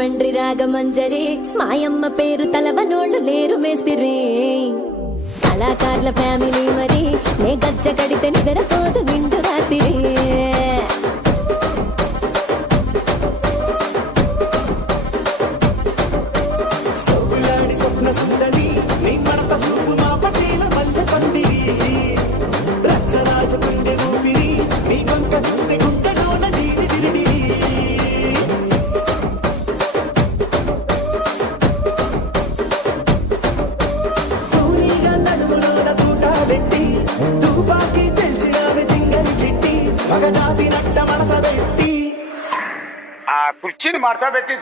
రాజమండ్రి రాగమంజరి మాయమ్మ పేరు తలవనోళ్ళు లేరు మేస్తిరి కళాకారుల ఫ్యామిలీ మరి నే గజ్జ కడితే నిద్రపోదు నిండు రాత్రి ఆ కుర్చీని మార్చబెట్టి